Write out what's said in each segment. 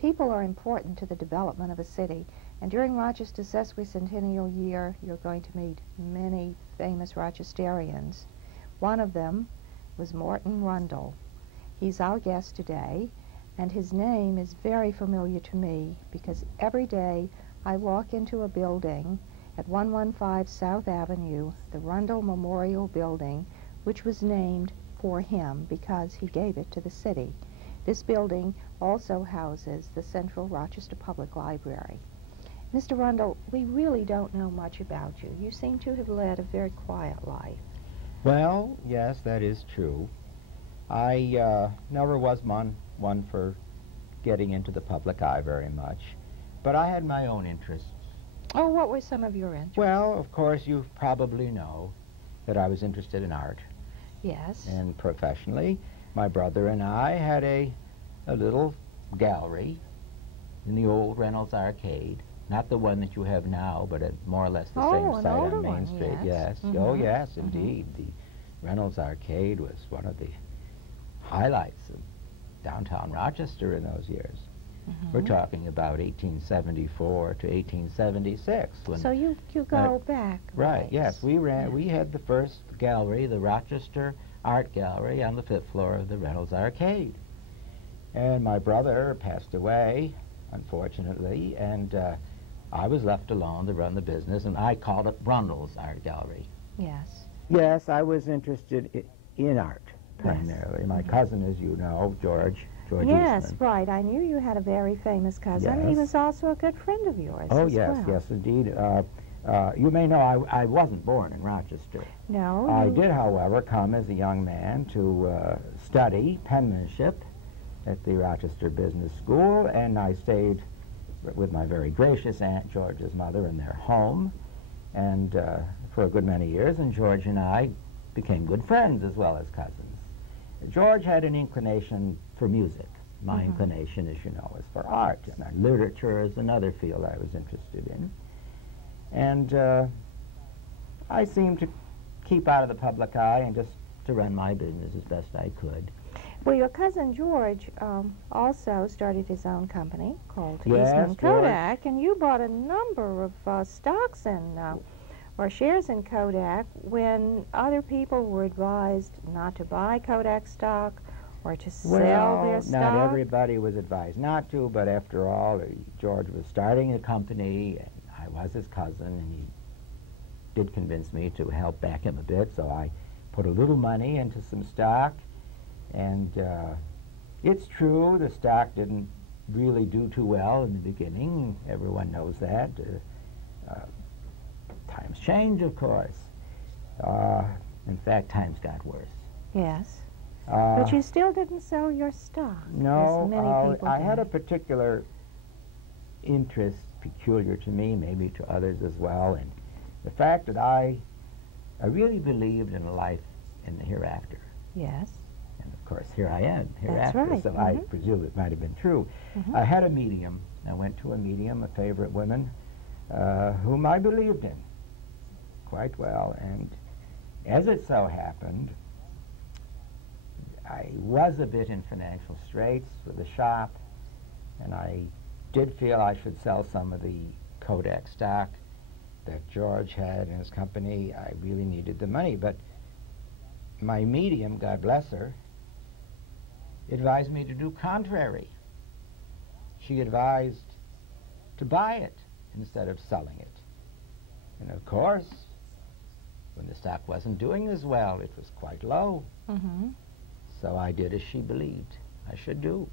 People are important to the development of a city, and during Rochester's sesquicentennial year, you're going to meet many famous Rochesterians. One of them was Morton Rundel. He's our guest today, and his name is very familiar to me because every day I walk into a building at 115 South Avenue, the Rundel Memorial Building, which was named for him because he gave it to the city. This building also houses the Central Rochester Public Library. Mr. Rundel, we really don't know much about you. You seem to have led a very quiet life. Well, yes, that is true. I never was one for getting into the public eye very much, but I had my own interests. Oh, what were some of your interests? Well, of course, you probably know that I was interested in art. Yes. And professionally, my brother and I had a little gallery in the old Reynolds Arcade. Not the one that you have now, but at more or less the same site on Main Street. Yes. Yes. Oh, yes, indeed. The Reynolds Arcade was one of the highlights of downtown Rochester in those years. We're talking about 1874 to 1876. So you go back. Right, yes. We had the first gallery, the Rochester Art Gallery, on the 5th floor of the Reynolds Arcade. And my brother passed away, unfortunately, and I was left alone to run the business, and I called it Rundel's Art Gallery. Yes. Yes, I was interested in art, primarily. My cousin, as you know, George Yes, Eastman. right. I knew you had a very famous cousin. Yes. He was also a good friend of yours. Oh, as yes, well. yes, indeed. You may know I wasn't born in Rochester. No. I did, however, come as a young man to study penmanship at the Rochester Business School, and I stayed with my very gracious Aunt George's mother in their home, and for a good many years, and George and I became good friends as well as cousins. George had an inclination for music. My inclination, as you know, is for art, and literature is another field I was interested in. And I seemed to keep out of the public eye and just to run my business as best I could. Well, your cousin George also started his own company called Yes, Eastman George. Kodak, and you bought a number of stocks in or shares in Kodak when other people were advised not to buy Kodak stock or to sell their stock. Not everybody was advised not to, but after all, George was starting a company, and I was his cousin, and he did convince me to help back him a bit, so I put a little money into some stock, and it's true, the stock didn't really do too well in the beginning. Everyone knows that. Times change, of course. In fact, times got worse. Yes. But you still didn't sell your stock. No, as many people I had did. a particular interest, peculiar to me, maybe to others as well, in the fact that I really believed in a life in the hereafter. Yes. And of course, here I am, hereafter, right. so I presume it might have been true. I had a medium. I went to a medium, a favorite woman, whom I believed in quite well, and as it so happened, I was a bit in financial straits with the shop, and I did feel I should sell some of the Kodak stock that George had in his company. I really needed the money, but my medium, God bless her, advised me to do contrary. She advised to buy it instead of selling it. And of course, when the stock wasn't doing as well, it was quite low. So I did as she believed I should do.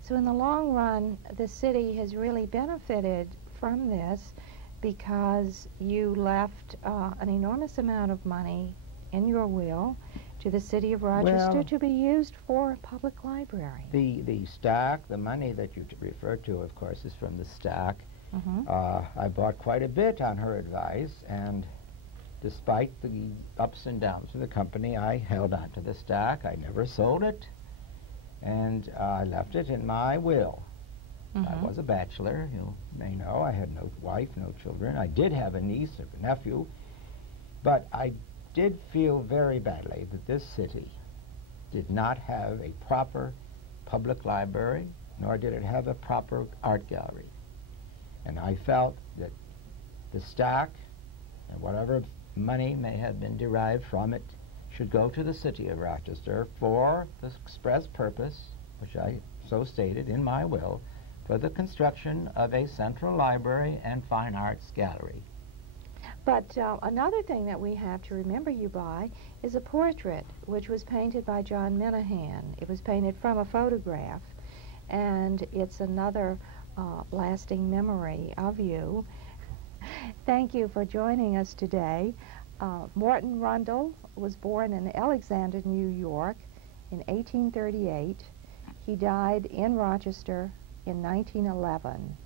So in the long run, the city has really benefited from this because you left an enormous amount of money in your will to the city of Rochester to be used for a public library. The stock, the money that you refer to, of course, is from the stock. I bought quite a bit on her advice, and despite the ups and downs of the company, I held on to the stock. I never sold it, and I left it in my will. I was a bachelor, you may know. I had no wife, no children. I did have a niece or a nephew, but I did feel very badly that this city did not have a proper public library nor did it have a proper art gallery. And I felt that the stock and whatever money may have been derived from it should go to the city of Rochester for the express purpose, which I so stated in my will, for the construction of a central library and fine arts gallery. But another thing that we have to remember you by is a portrait which was painted by John Minahan. It was painted from a photograph, and it's another lasting memory of you. Thank you for joining us today. Morton Rundel was born in Alexander, New York in 1838. He died in Rochester in 1911.